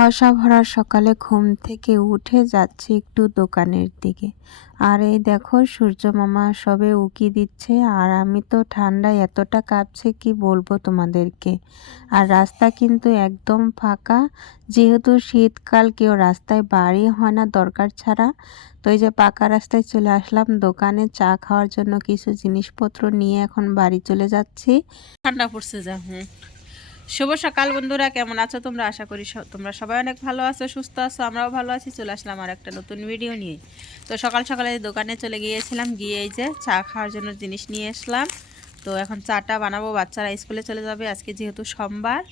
কুয়াশা ভরা সকালে ঘুম থেকে উঠে যাচ্ছি একটু দোকানের দিকে। আর এই দেখো সূর্য মামা সবে উকি দিচ্ছে, আর আমি তো ঠান্ডায় এতটা কাঁপছে কি বলবো তোমাদেরকে। আর রাস্তা কিন্তু একদম ফাঁকা, যেহেতু শীতকাল কেউ রাস্তায় বাড়ি হয় না দরকার ছাড়া। তো এই যে পাকা রাস্তায় চলে আসলাম দোকানে চা খাওয়ার জন্য, কিছু জিনিসপত্র নিয়ে এখন বাড়ি চলে যাচ্ছি। ঠান্ডা পড়ছে যা। শুভ সকাল বন্ধুরা, কেমন আছো তোমরা? আশা করি তোমরা সবাই অনেক ভালো আছো, সুস্থ আছো, আমরাও ভালো আছি। চলে আসলাম আর একটা নতুন ভিডিও নিয়ে। তো সকাল সকালে দোকানে চলে গিয়েছিলাম, গিয়ে এই যে চা খাওয়ার জন্য জিনিস নিয়ে আসলাম। তো এখন চাটা বানাবো, বাচ্চারা স্কুলে চলে যাবে আজকে যেহেতু সোমবার।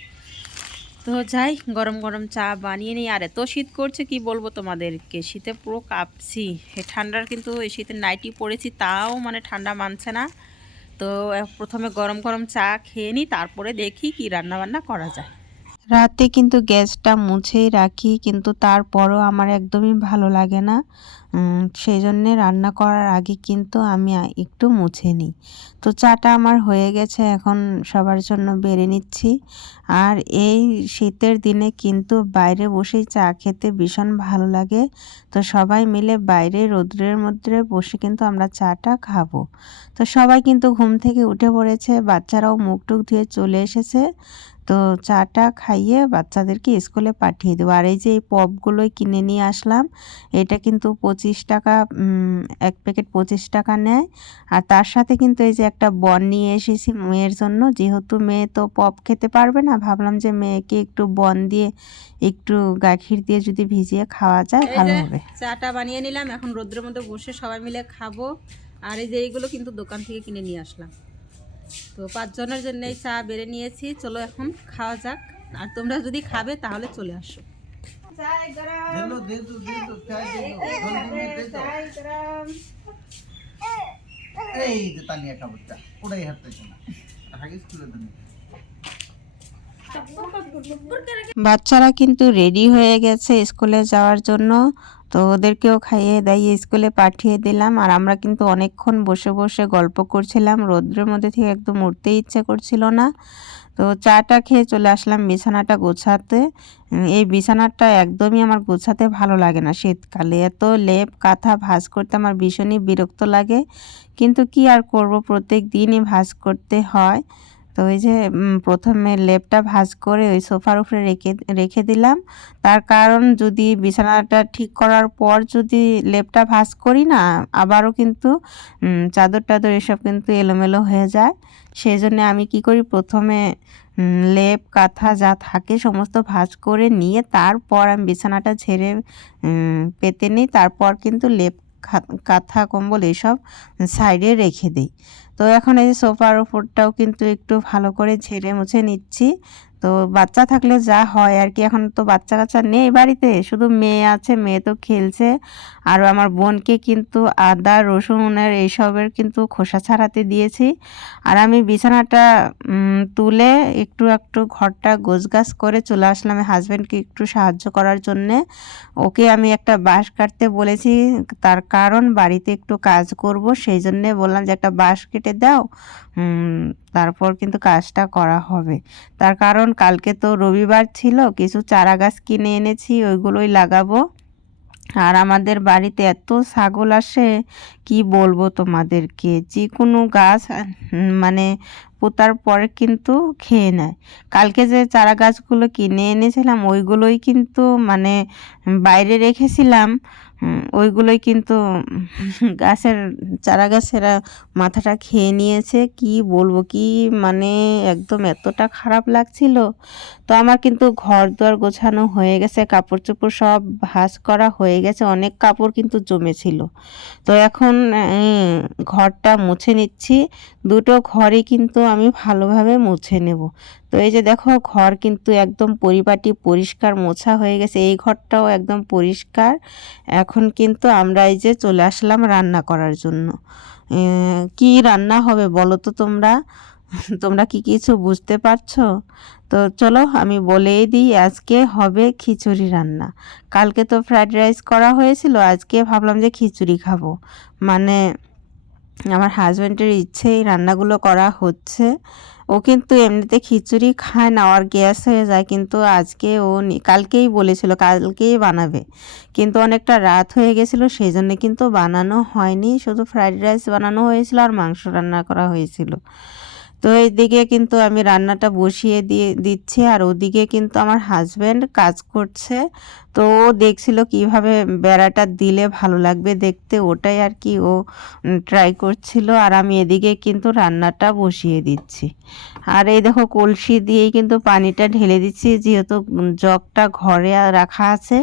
তো যাই গরম গরম চা বানিয়ে নিই। আর এত শীত করছে কি বলবো তোমাদেরকে, শীতে পুরো কাঁপছি। ঠান্ডার কিন্তু এই শীতে নাইটি পরেছি, তাও মানে ঠান্ডা মানছে না। তো প্রথমে গরম গরম চা খেয়ে নিই, তারপরে দেখি কি রান্না বান্না করা যায়। রাতে কিন্তু গ্যাসটা মুছেই রাখি, কিন্তু তারপরও আমার একদমই ভালো লাগে না। সেই জন্যে রান্না করার আগে কিন্তু আমি একটু মুছে নিই। তো চাটা আমার হয়ে গেছে, এখন সবার জন্য বেড়ে নিচ্ছি। আর এই শীতের দিনে কিন্তু বাইরে বসেই চা খেতে ভীষণ ভালো লাগে। তো সবাই মিলে বাইরে রোদ্রের মধ্যে বসে কিন্তু আমরা চাটা খাবো। তো সবাই কিন্তু ঘুম থেকে উঠে পড়েছে, বাচ্চারাও মুখ টুক ধুয়ে চলে এসেছে। তো চাটা খাইয়ে বাচ্চাদেরকে স্কুলে পাঠিয়ে দেবো। আর এই যে এই পপগুলোই কিনে নিয়ে আসলাম, এটা কিন্তু 25 টাকা, এক প্যাকেট 25 টাকা নেয়। আর তার সাথে কিন্তু এই যে একটা বন নিয়ে এসেছি মেয়ের জন্য, যেহেতু মেয়ে তো পপ খেতে পারবে না, ভাবলাম যে মেয়েকে একটু বন দিয়ে একটু গাখির দিয়ে যদি ভিজিয়ে খাওয়া যায় ভালো হবে। চাটা বানিয়ে নিলাম, এখন রোদ্রের মধ্যে বসে সবাই মিলে খাবো। আর এই যে এইগুলো কিন্তু দোকান থেকে কিনে নিয়ে আসলাম। তো 5 জনের জন্য এই চা বেড়ে নিয়েছি, চলো এখন খাওয়া যাক। আর তোমরা যদি খাবে তাহলে চলে আসো। বাচ্চারা কিন্তু রেডি হয়ে গেছে স্কুলে যাওয়ার জন্য। তো ওদেরকেও খাইয়ে দাইয়ে স্কুলে পাঠিয়ে দিলাম। আর আমরা কিন্তু অনেকক্ষণ বসে বসে গল্প করছিলাম, রৌদ্রের মধ্যে থেকে একদম উঠতে ইচ্ছে করছিল না। তো চাটা খেয়ে চলে আসলাম বিছানাটা গোছাতে। এই বিছানাটা একদমই আমার গোছাতে ভালো লাগে না শীতকালে, এত লেপ কাঁথা ভাঁজ করতে আমার ভীষণই বিরক্ত লাগে। কিন্তু কি আর করব, প্রত্যেক দিনই ভাঁজ করতে হয়। তো ওই যে প্রথমে লেপটা ভাঁজ করে ওই সোফার উপরে রেখে দিলাম। তার কারণ যদি বিছানাটা ঠিক করার পর যদি লেপটা ভাঁজ করি না, আবারও কিন্তু চাদর টাদর এসব কিন্তু এলোমেলো হয়ে যায়। সেই জন্য আমি কি করি, প্রথমে লেপ কাঁথা যা থাকে সমস্ত ভাঁজ করে নিয়ে তারপর আমি বিছানাটা ঝেড়ে পেতে নিই। তারপর কিন্তু লেপ কাঁথা কম্বল এসব সাইডে রেখে দিই। তো এখন এই সোফার উপরটাও কিন্তু একটু ভালো করে ঝেড়ে মুছে নিচ্ছি। তো বাচ্চা থাকলে যা হয় আর কি, এখন তো বাচ্চা কাচ্চা নেই বাড়িতে, শুধু মেয়ে আছে, মেয়ে তো খেলছে। আর আমার বোনকে কিন্তু আদা রসুনের এইসবের কিন্তু খোসা ছাড়াতে দিয়েছি। আর আমি বিছানাটা তুলে একটু একটু ঘরটা গোছগাছ করে চলে আসলাম হাজব্যান্ডকে একটু সাহায্য করার জন্যে। ওকে আমি একটা বাঁশ কাটতে বলেছি, তার কারণ বাড়িতে একটু কাজ করব, সেই জন্যে বললাম যে একটা বাঁশ কেটে দাও, তারপর কিন্তু কাজটা করা হবে। তার কারণ কালকে তো রবিবার ছিল, কিছু চারা গাছ কিনে এনেছি, ওইগুলোই লাগাবো। আর আমাদের বাড়িতে এত ছাগল আসে কি বলবো তোমাদেরকে, যে কোনো গাছ মানে পোতার পরে কিন্তু খেয়ে নেয়। কালকে যে চারা গাছগুলো কিনে এনেছিলাম ওইগুলোই কিন্তু মানে বাইরে রেখেছিলাম, ওইগুলোই কিন্তু গাছের চারা গাছেরা মাথাটা খেয়ে নিয়েছে। কি বলবো, কি মানে একদম এতটা খারাপ লাগছিল। তো আমার কিন্তু ঘর দুয়ার গোছানো হয়ে গেছে, কাপড় চোপড় সব ভাঁজ করা হয়ে গেছে, অনেক কাপড় কিন্তু জমেছিল। তো এখন ঘরটা মুছে নিচ্ছি, দুটো ঘরই কিন্তু আমি ভালোভাবে মুছে নেব। তো এই যে দেখো ঘর কিন্তু একদম পরিপাটি পরিষ্কার মোছা হয়ে গেছে, এই ঘরটাও একদম পরিষ্কার। এখন কিন্তু আমরা এই যে চলে আসলাম রান্না করার জন্য। কি রান্না হবে বলো তো তোমরা, তোমরা কি কিছু বুঝতে পারছো? তো চলো আমি বলেই দিই, আজকে হবে খিচুড়ি রান্না। কালকে তো ফ্রাইড রাইস করা হয়েছিল, আজকে ভাবলাম যে খিচুড়ি খাবো। মানে আমার হাজব্যান্ডের ইচ্ছেই রান্নাগুলো করা হচ্ছে। ও কিন্তু এমনিতে খিচুড়ি খায় না, ওর গ্যাস হয়ে যায়, কিন্তু আজকে কালকেই বলেছিল কালকেই বানাবে, কিন্তু অনেকটা রাত হয়ে গেছিলো, সেই জন্য কিন্তু বানানো হয়নি, শুধু ফ্রাইড রাইস বানানো হয়েছিল আর মাংস রান্না করা হয়েছিল। তো এইদিকে কিন্তু আমি রান্নাটা বসিয়ে দিচ্ছি, আর ওদিকে কিন্তু আমার হাজব্যান্ড কাজ করছে। তো ও দেখছিল কিভাবে বেড়াটা দিলে ভালো লাগবে দেখতে, ওটাই আর কি ও ট্রাই করছিল, আর আমি এদিকে কিন্তু রান্নাটা বসিয়ে দিচ্ছি। আর এই দেখো কলসি দিয়েই কিন্তু পানিটা ঢেলে দিচ্ছি, যেহেতু জগটা ঘরে রাখা আছে।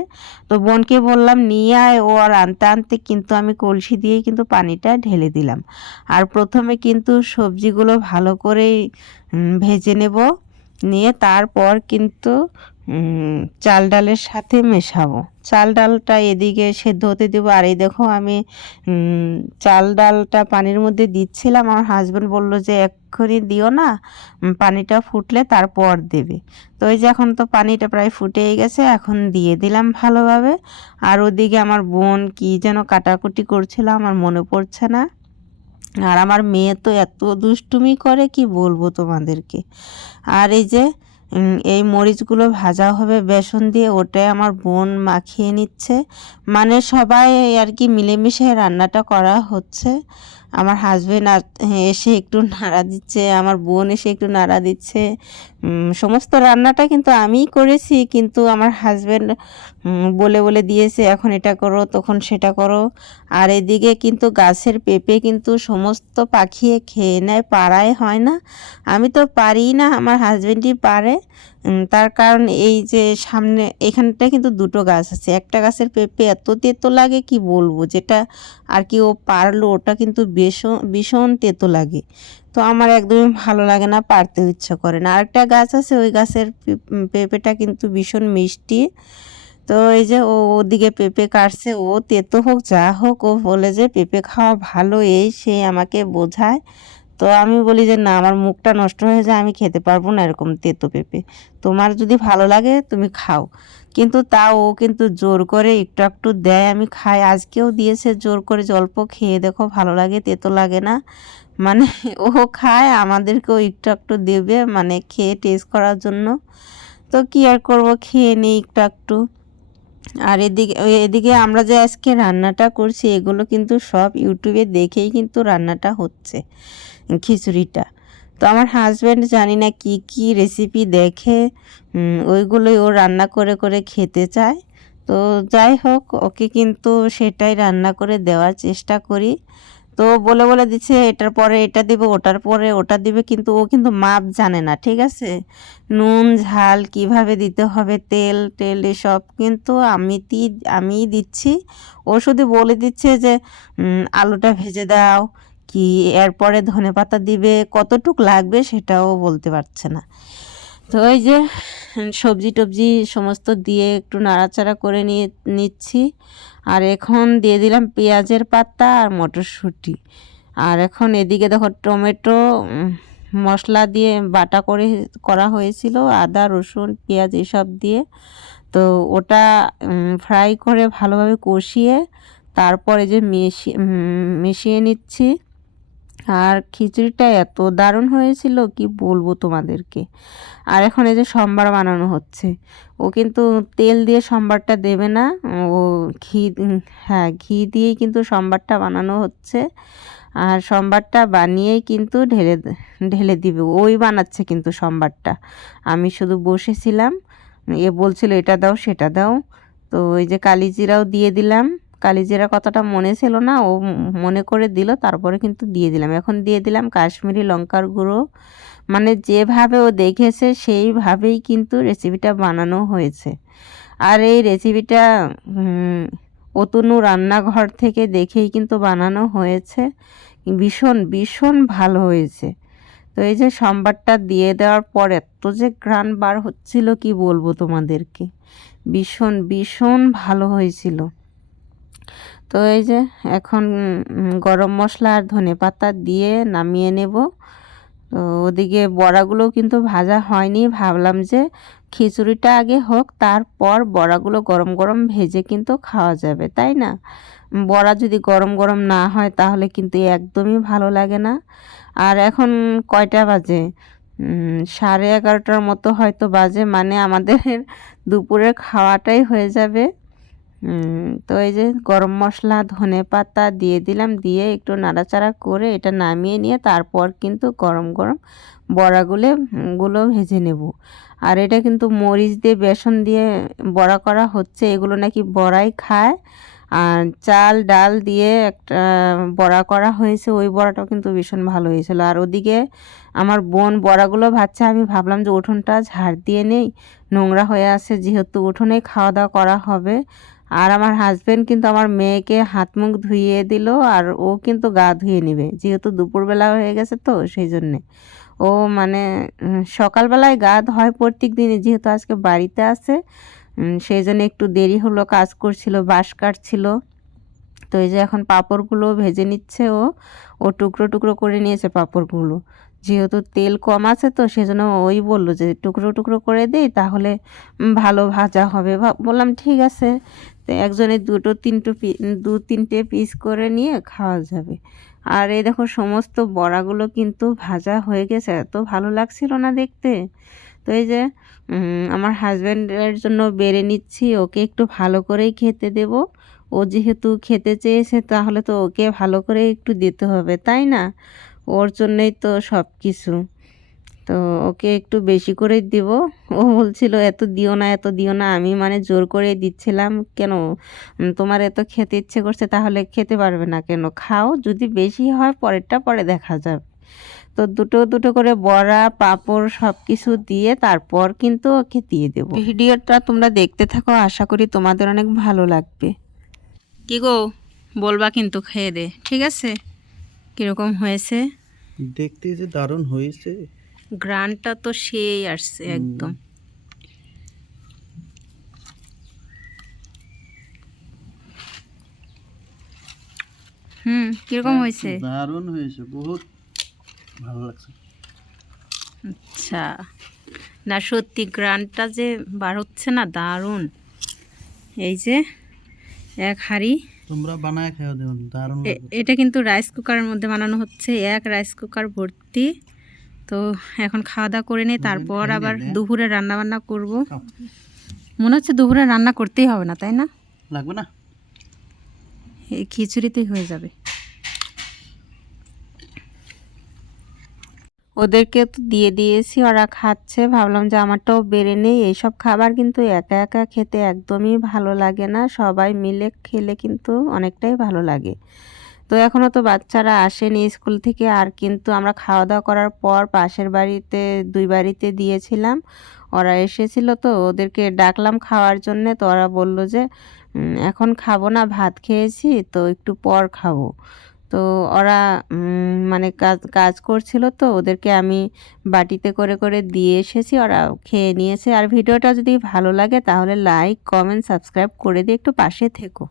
তো বোনকে বললাম নিয়ে আয়, ও আর আনতে আনতে কিন্তু আমি কলসি দিয়েই কিন্তু পানিটা ঢেলে দিলাম। আর প্রথমে কিন্তু সবজিগুলো ভালো করে ভেজে নেব, নিয়ে তারপর কিন্তু চাল ডালের সাথে মেশাবো। চাল ডালটা এদিকে সেদ্ধ হতে দেবো। আর এই দেখো আমি চাল ডালটা পানির মধ্যে দিচ্ছিলাম, আমার হাজব্যান্ড বললো যে এক্ষুনি দিও না, পানিটা ফুটলে তারপর দেবে। তো এই যে এখন তো পানিটা প্রায় ফুটেই গেছে, এখন দিয়ে দিলাম ভালোভাবে। আর ওদিকে আমার বোন কি যেন কাটাকুটি করছিল, আমার মনে পড়ছে না। আর আমার মেয়ে তো এত দুষ্টুমি করে কি বলবো তোমাদেরকে। আর এই যে এই মরিচগুলো ভাজা হবে বেসন দিয়ে, ওটাই আমার বোন মাখিয়ে নিচ্ছে, মানে সবাই আর কি মিলেমিশে রান্নাটা করা হচ্ছে। আমার হাজবেন্ড এসে একটু নাড়া দিচ্ছে, আমার বোন এসে একটু নাড়া দিচ্ছে। সমস্ত রান্নাটা কিন্তু আমিই করেছি, কিন্তু আমার হাজবেন্ড বলে বলে দিয়েছে এখন এটা করো তখন সেটা করো। আর এদিকে কিন্তু গাছের পেঁপে কিন্তু সমস্ত পাখিয়ে খেয়ে নেয়, পাড়ায় হয় না। আমি তো পারি না, আমার হাজবেন্ডই পারে। তার কারণ এই যে সামনে এখানটায় কিন্তু দুটো গাছ আছে, একটা গাছের পেঁপে এত তেতো লাগে কি বলবো, যেটা আর কি ও পারলো ওটা কিন্তু ভীষণ তেতো লাগে। তো আমার একদমই ভালো লাগে না, পারতে ইচ্ছা করে না। আরেকটা গাছ আছে, ওই গাছের পেঁপেটা কিন্তু ভীষণ মিষ্টি। তো এই যে ওদিকে পেঁপে কাটছে, ও তেতো হোক যা হোক ও বলে যে পেঁপে খাওয়া ভালো, এই সে আমাকে বোঝায়। তো আমি বলি যে না, আমার মুখটা নষ্ট হয়ে যায়, আমি খেতে পারবো না এরকম তেতো পেঁপে, তোমার যদি ভালো লাগে তুমি খাও। কিন্তু তাও ও কিন্তু জোর করে একটু একটু দেয়, আমি খাই। আজকেও দিয়েছে জোর করে, অল্প খেয়ে দেখো ভালো লাগে, তেতো লাগে না, মানে ও খায়, আমাদেরকেও একটু একটু দেবে, মানে খেয়ে টেস্ট করার জন্য। তো কি আর করব, খেয়ে নিই একটু একটু। আর এদিকে আমরা যে আজকে রান্নাটা করছি এগুলো কিন্তু সব ইউটিউবে দেখেই কিন্তু রান্নাটা হচ্ছে, খিচুড়িটা। তো আমার হাজব্যান্ড জানি না কি কি রেসিপি দেখে, ওইগুলোই ও রান্না করে করে খেতে চায়। তো যাই হোক, ওকে কিন্তু সেটাই রান্না করে দেওয়ার চেষ্টা করি। তো বলে বলে দিচ্ছে এটার পরে এটা দিবে, ওটার পরে ওটা দিবে, কিন্তু ও কিন্তু মাপ জানে না, ঠিক আছে। নুন ঝাল কিভাবে দিতে হবে, তেল টেল এসব কিন্তু আমিই দিচ্ছি। ও শুধু বলে দিচ্ছে যে আলুটা ভেজে দাও, কি এরপরে ধনেপাতা দিবে, কতটুক লাগবে সেটাও বলতে পারছে না। তো এই যে সবজি টবজি সমস্ত দিয়ে একটু নাড়াচাড়া করে নিচ্ছি। আর এখন দিয়ে দিলাম পেঁয়াজের পাতা আর মটরশুঁটি। আর এখন এদিকে দেখো টমেটো মশলা দিয়ে বাটা করা হয়েছিল, আদা রসুন পেঁয়াজ এসব দিয়ে। তো ওটা ফ্রাই করে ভালোভাবে কষিয়ে তারপরে যে মিশিয়ে নিচ্ছি। আর খিচুড়িটা এত দারুণ হয়েছিল কি বলবো তোমাদেরকে। আর এখন এই যে সম্বার বানানো হচ্ছে, ও কিন্তু তেল দিয়ে সম্বারটা দেবে না, ও ঘি দিয়েই কিন্তু সম্বারটা বানানো হচ্ছে। আর সম্বারটা বানিয়েই কিন্তু ঢেলে দিবে, ওই বানাচ্ছে কিন্তু সম্বারটা, আমি শুধু বসেছিলাম। এ বলছিল এটা দাও সেটা দাও। তো ওই যে কালিজিরাও দিয়ে দিলাম, কালিজিরা কথাটা মনে ছিল না, ও মনে করে দিল, তারপরে কিন্তু দিয়ে দিলাম। এখন দিয়ে দিলাম কাশ্মীরি লঙ্কার গুঁড়ো, মানে যেভাবে ও দেখেছে সেইভাবেই কিন্তু রেসিপিটা বানানো হয়েছে। আর এই রেসিপিটা অতনু রান্নাঘর থেকে দেখেই কিন্তু বানানো হয়েছে, ভীষণ ভীষণ ভালো হয়েছে। তো এই যে সম্বারটা দিয়ে দেওয়ার পর এত যে ঘ্রাণ বার হচ্ছিল কি বলবো তোমাদেরকে, ভীষণ ভীষণ ভালো হয়েছিল। তো এই যে এখন গরম মশলা আর ধনেপাতা দিয়ে নামিয়ে নেব। তো ওদিকে বড়াগুলোও কিন্তু ভাজা হয়নি, ভাবলাম যে খিচুড়িটা আগে হোক, তারপর বড়াগুলো গরম গরম ভেজে কিন্তু খাওয়া যাবে, তাই না। বড়া যদি গরম গরম না হয় তাহলে কিন্তু একদমই ভালো লাগে না। আর এখন কয়টা বাজে, 11:30টার মতো হয়তো বাজে, মানে আমাদের দুপুরের খাওয়াটাই হয়ে যাবে। তো এই যে গরম মশলা ধনে পাতা দিয়ে দিলাম, দিয়ে একটু নাড়াচাড়া করে এটা নামিয়ে নিয়ে তারপর কিন্তু গরম গরম বড়াগুলো ভেজে নেব। আর এটা কিন্তু মরিচ দিয়ে বেসন দিয়ে বড়া করা হচ্ছে, এগুলো নাকি বড়াই খায়। আর চাল ডাল দিয়ে একটা বড়া করা হয়েছে, ওই বড়াটাও কিন্তু ভীষণ ভালো হয়েছিল। আর ওদিকে আমার বোন বড়াগুলো ভাজছে, আমি ভাবলাম যে উঠোনটা ঝাড় দিয়ে নেই, নোংরা হয়ে আছে, যেহেতু উঠোনে খাওয়া দাওয়া করা হবে। আর আমার হাজবেন্ড কিন্তু আমার মেয়েকে হাত মুখ ধুইয়ে দিল, আর ও কিন্তু গা ধুয়ে নেবে, যেহেতু দুপুরবেলা হয়ে গেছে তো সেই জন্যে ও মানে সকালবেলায় গা ধোয় প্রত্যেক দিনই, যেহেতু আজকে বাড়িতে আছে সেই জন্য একটু দেরি হলো, কাজ করছিল, বাঁশ কাটছিল। তো এই যে এখন পাঁপড়গুলো ভেজে নিচ্ছে ও টুকরো টুকরো করে নিয়েছে পাঁপড়গুলো, যেহেতু তেল কম আছে তো সেজন্য ওই বললো যে টুকরো টুকরো করে দিই, তাহলে ভালো ভাজা হবে। বললাম ঠিক আছে। তো একজনে দু তিনটে পিস করে নিয়ে খাওয়া যাবে। আর এই দেখো সমস্ত বড়াগুলো কিন্তু ভাজা হয়ে গেছে, এত ভালো লাগছিল না দেখতে। তো এই যে আমার হাজব্যান্ডের জন্য বেড়ে নিচ্ছি, ওকে একটু ভালো করেই খেতে দেব। ও যেহেতু খেতে চেয়েছে তাহলে তো ওকে ভালো করে একটু দিতে হবে, তাই না? ওর জন্যই তো সব কিছু। তো ওকে একটু বেশি করে দিব। ও বলছিল এত দিও না, এত দিও না। আমি মানে জোর করে দিচ্ছিলাম, কেন তোমার এত খেতে ইচ্ছে করছে, তাহলে খেতে পারবে না কেন? খাও, যদি বেশি হয় পরেরটা পরে দেখা যাবে। তো দুটো দুটো করে বড়া পাঁপড় সব কিছু দিয়ে তারপর কিন্তু ওকে দিয়ে দেবো। ভিডিওটা তোমরা দেখতে থাকো, আশা করি তোমাদের অনেক ভালো লাগবে। কি গো, বলবা কিন্তু খেয়ে দে, ঠিক আছে? কিরকম হয়েছে? দেখতে যে দারুণ হয়েছে। গ্রানটা তো সেই আসছে একদম। কিরকম হয়েছে? দারুণ হয়েছে, বহুত ভালো লাগছে। আচ্ছা, না সত্যি গ্রানটা যে বার হচ্ছে না, দারুণ। এই যে এক হাঁড়ি, তোমরা বানায় খাও, দেবেন দারুণ লাগবে। এটা কিন্তু রাইস কুকারের মধ্যে বানানো হচ্ছে, এক রাইস কুকার ভর্তি। তো এখন খাওয়া দাওয়া করে নিই, তারপর আবার দুপুরে রান্না বান্না করব। মনে হচ্ছে দুপুরে রান্না করতেই হবে না, তাই না? লাগবে না, এই খিচুড়িতেই হয়ে যাবে। ওদেরকে তো দিয়ে দিয়েছি, ওরা খাচ্ছে, ভাবলাম যে আমারটাও বেড়ে নেই। এইসব খাবার কিন্তু একা একা খেতে একদমই ভালো লাগে না, সবাই মিলে খেলে কিন্তু অনেকটাই ভালো লাগে। তো এখনও তো বাচ্চারা আসেনি স্কুল থেকে, আর কিন্তু আমরা খাওয়া দাওয়া করার পর পাশের বাড়িতে 2 বাড়িতে দিয়েছিলাম, ওরা এসেছিল, তো ওদেরকে ডাকলাম খাওয়ার জন্যে। তো ওরা বলল যে এখন খাবো না, ভাত খেয়েছি, তো একটু পর খাবো। তো ওরা মানে কাজ করছিল, তো ওদেরকে আমি বাটিতে করে করে দিয়ে এসেছি, ওরা খেয়ে নিয়েছে। আর ভিডিওটা যদি ভালো লাগে তাহলে লাইক কমেন্ট সাবস্ক্রাইব করে দিয়ে একটু পাশে থেকো।